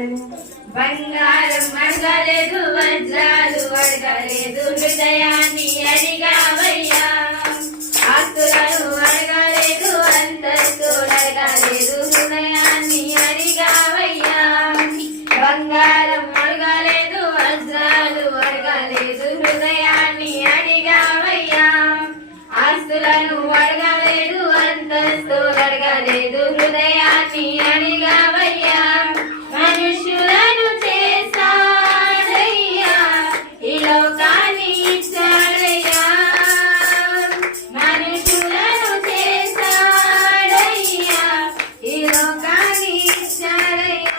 బంగారం అడగలేదు, వజ్రాలు అడగలేదు, హృదయాన్ని అడిగావయ్యా. ఆస్తులను అడగలేదు, అంతస్తులు అడగలేదు, హృదయాన్ని అడిగావయ్యా. బంగారం అడగలేదు, వజ్రాలు అడగలేదు, హృదయాన్ని అడిగావయ్యా. ఆస్తులను అడగలేదు, అంతస్తులు అడగలేదు, హృదయాన్ని అడిగావయ్యా. మనుషులను చేశాడయ్యా, ఈ లోకాన్ని ఇచ్చాడయ్యా. మనుషులను చేశాడయ్యా, ఈ లోకాన్ని ఇచ్చాడయ్యా.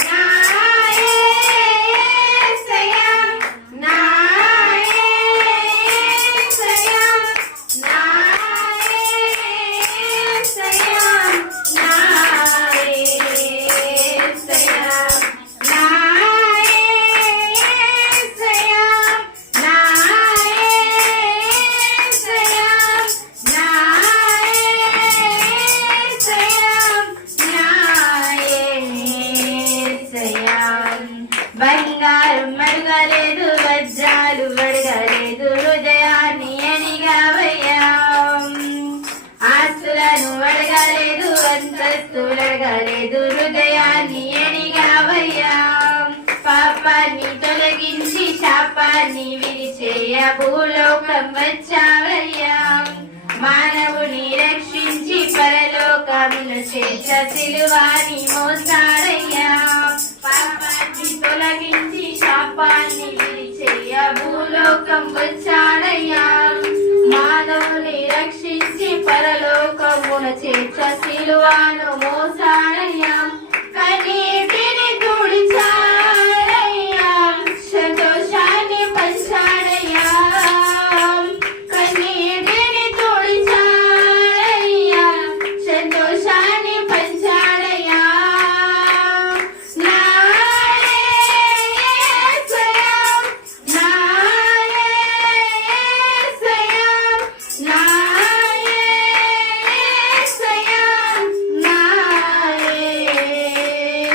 నా యేసయ్యా, నా యేసయ్యా, నా యేసయ్యా, నా బంగారం అడగలేదు, వజ్రాలు అడగలేదు, హృదయాన్ని అడిగావయ్యా. ఆస్తులను అడగలేదు, అంతస్తులు అడగలేదు, హృదయాన్ని అడిగావయ్యా. పాపాన్ని తొలగించి శాపాన్ని విడిచేయ భూలోకం వచ్చావయ్యా. మానవుని రక్షించి పరలోకమును చేర్చ సిలువాని మోసాడయ్యా. పాపాన్ని తొలగించి శాపాన్ని విడిచేయ భూలోకం వచ్చాడయ్యా. మానవుని రక్షించి పరలోకమును చేర్చ సిలువాను మోసాడయ్యా. కన్నీటిని తుడిచాడయ్యా, సంతోషాన్ని పంచాడయ్యా. కన్నీటిని తుడిచాడయ్యా, సంతోషాన్ని పంచాడయ్యా. నా యేసయ్యా, నా యేసయ్యా, నా యేసయ్యా, నా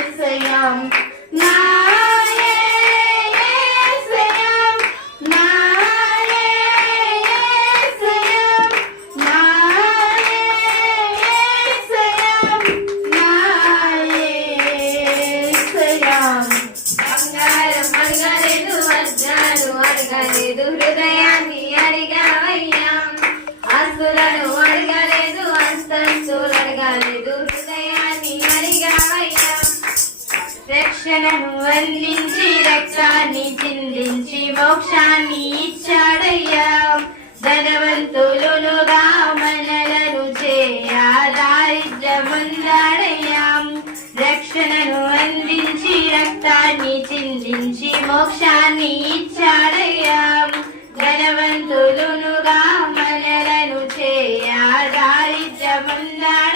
యేసయ్యా, నా యేసయ్యా, నా యేసయ్యా, నా యేసయ్యా, నా యేసయ్యా. బంగారం అడగలేదు, వజ్రాలు అడగలేదు, హృదయాన్ని అడిగావయ్యా. ఆస్తులను అడగలేదు, అంతస్తులు అడగలేదు, హృదయాన్ని అడిగావయ్యా. రక్షణను అందించి రక్తాన్ని చిందించి మోక్షాన్ని ఇచ్చాడయ్యా. ధనవంతులుగా మనలను చేయ దారిద్ర్యముందాడయ్యా. రక్షణను అందించి రక్తాన్ని చిందించి మోక్షాన్ని ఇచ్చాడయ్యా. ధనవంతులుగా మనలను చేయ దారిద్ర్యముందాడయ్యా.